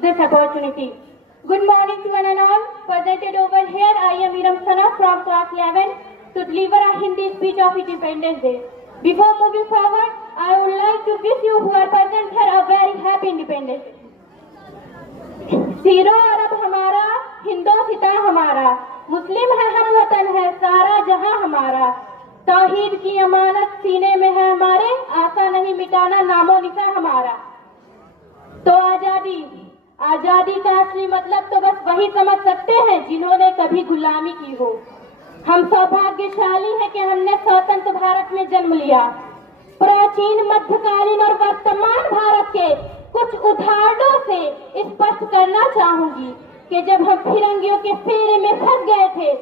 this opportunity. Good morning to one and all. Presented over here, I am Iram Sana from class 11 to deliver a Hindi speech of Independence Day. Before moving forward, I would like to wish you who are present here a very happy Independence Day. सीरो अरब हमारा, हिंदो सिता हमारा, मुस्लिम है हम वतन है सारा जहां हमारा, तौहीद की अमानत सीने में है हमारे, आशा नहीं मिटाना नामो निशा हमारा। तो आजादी का असली मतलब तो बस वही समझ सकते हैं जिन्होंने कभी गुलामी की हो। हम सौभाग्यशाली हैं कि हमने स्वतंत्र भारत में जन्म लिया। प्राचीन, मध्यकालीन और वर्तमान भारत के कुछ उदाहरणों से स्पष्ट करना चाहूंगी कि जब हम फिरंगियों के फेरे में फंस गए थे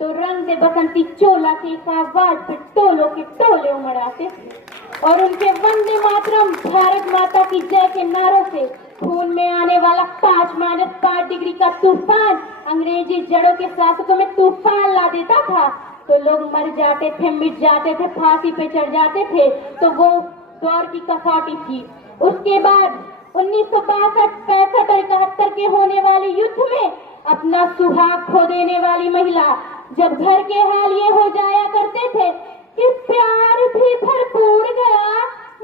तो रंग दे बसंती चोला के इस आवाज पे टोलों के टोले उमड़ाते थे और उनके वंदे मातरम, भारत माता की जय के नारों से खून में आने वाला 5-5 डिग्री का तूफान अंग्रेजी जड़ों के शासकों में तूफान ला देता था। तो लोग मर जाते थे, मिट जाते थे, फांसी पे चढ़ जाते थे। तो वो दौर की कसौटी थी। उसके बाद 1962, 65 और 71 के होने वाले युद्ध में अपना सुहाग खो देने वाली महिला जब घर के हाल ये हो जाया करते थे कि प्यार भी भरपूर गया,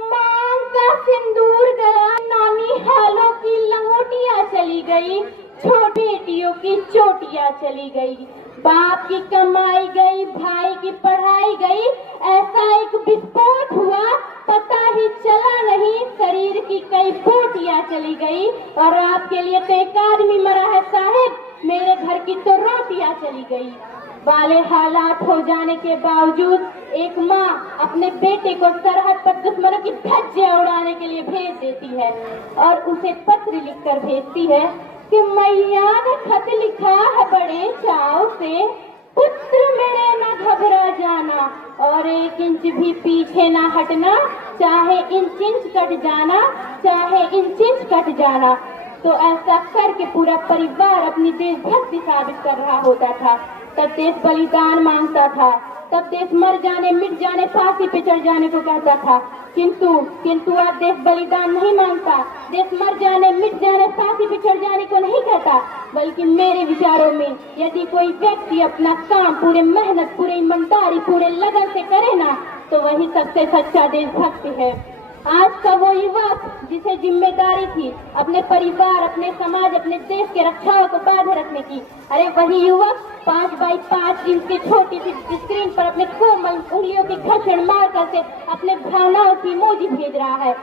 मांग का सिंदूर गया, नानी हालों की लंगोटियां चली गई, छोटी बेटियों की चोटियां चली गई, बाप की कमाई गई, भाई की पढ़ाई गई। ऐसा एक विस्फोट हुआ, पता ही चला नहीं, शरीर की कई बोटियां चली गई। और आपके लिए तो एक आदमी मरा है साहब, मेरे घर की तो रोटियां चली गई। वाले हालात हो जाने के बावजूद एक माँ अपने बेटे को सरहद पर दुश्मनों की धज्जियां उड़ाने के लिए भेज देती है और उसे पत्र लिखकर भेजती है कि मैया ने खत लिखा है बड़े चाव से, पुत्र मेरे न घबरा जाना और 1 इंच भी पीछे न हटना, चाहे इंच कट जाना, चाहे इंच कट जाना। तो ऐसा करके पूरा परिवार अपनी देशभक्ति साबित कर रहा होता था। तब देश बलिदान मांगता था, तब देश मर जाने, मिट जाने, फांसी पे चढ़ जाने को कहता था। किंतु आज देश बलिदान नहीं मांगता, देश मर जाने, मिट जाने, फांसी पे चढ़ जाने को नहीं कहता, बल्कि मेरे विचारों में यदि कोई व्यक्ति अपना काम पूरे मेहनत, पूरे ईमानदारी, पूरे लगन से करे ना, तो वही सबसे सच्चा देशभक्त है। आज का वो युवक जिसे जिम्मेदारी थी अपने परिवार, अपने समाज, अपने देश के रक्षाओं को बांधे रखने की, अरे वही युवक 5x5 इंच की छोटी सी स्क्रीन पर अपने कोमल उंगलियों की घर्षण मार करके अपने भावनाओं की इमोजी भेज रहा है।